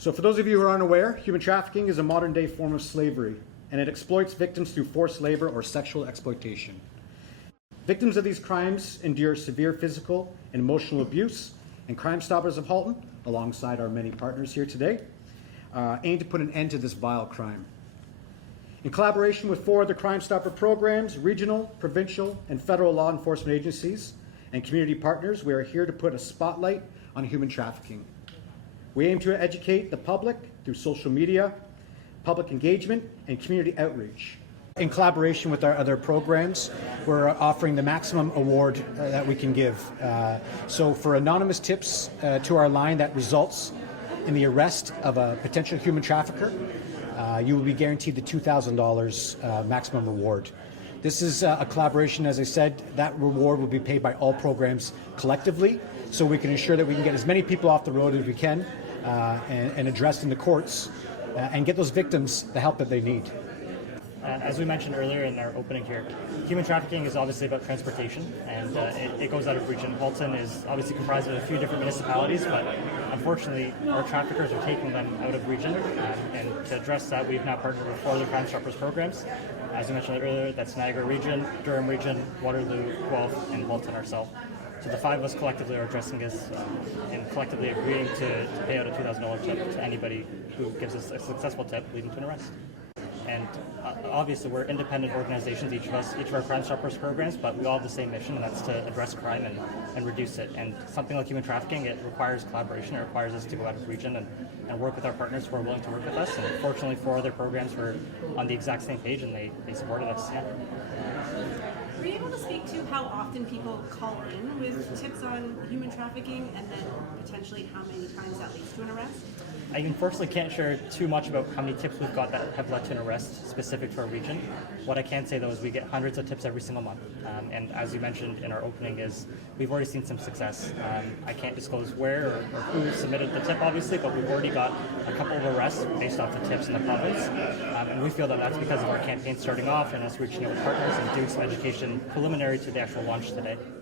So for those of you who are unaware, human trafficking is a modern-day form of slavery, and it exploits victims through forced labor or sexual exploitation. Victims of these crimes endure severe physical and emotional abuse, and Crime Stoppers of Halton, alongside our many partners here today, aim to put an end to this vile crime. In collaboration with 4 other Crime Stopper programs, regional, provincial, and federal law enforcement agencies, and community partners, we are here to put a spotlight on human trafficking. We aim to educate the public through social media, public engagement, and community outreach. In collaboration with our other programs, we're offering the maximum award that we can give. So for anonymous tips to our line that results in the arrest of a potential human trafficker, you will be guaranteed the $2,000 maximum reward. This is a collaboration, as I said. That reward will be paid by all programs collectively, so we can ensure that we can get as many people off the road as we can and addressed in the courts and get those victims the help that they need. As we mentioned earlier in our opening here, human trafficking is obviously about transportation, and it goes out of region. Halton is obviously comprised of a few different municipalities, but unfortunately our traffickers are taking them out of region, and to address that, we've now partnered with 4 other Crime Stoppers programs. As we mentioned earlier, that's Niagara Region, Durham Region, Waterloo, Guelph, and Halton ourselves. So the 5 of us collectively are addressing this and collectively agreeing to pay out a $2,000 tip to anybody who gives us a successful tip leading to an arrest. And obviously we're independent organizations, each of our Crime Stoppers programs, but we all have the same mission, and that's to address crime and reduce it. And something like human trafficking, it requires collaboration. It requires us to go out of region and work with our partners who are willing to work with us. And fortunately, 4 other programs were on the exact same page, and they supported us. Yeah. Were you able to speak to how often people call in with tips on human trafficking, and then potentially how many times that leads to an arrest? I unfortunately can't share too much about how many tips we've got that have led to an arrest specific to our region. What I can say though is we get hundreds of tips every single month, and as you mentioned in our opening, is we've already seen some success. I can't disclose where or who submitted the tip obviously, but we've already got a couple of arrests based off the tips in the province, and we feel that that's because of our campaign starting off and us reaching out with partners and doing some education preliminary to the actual launch today.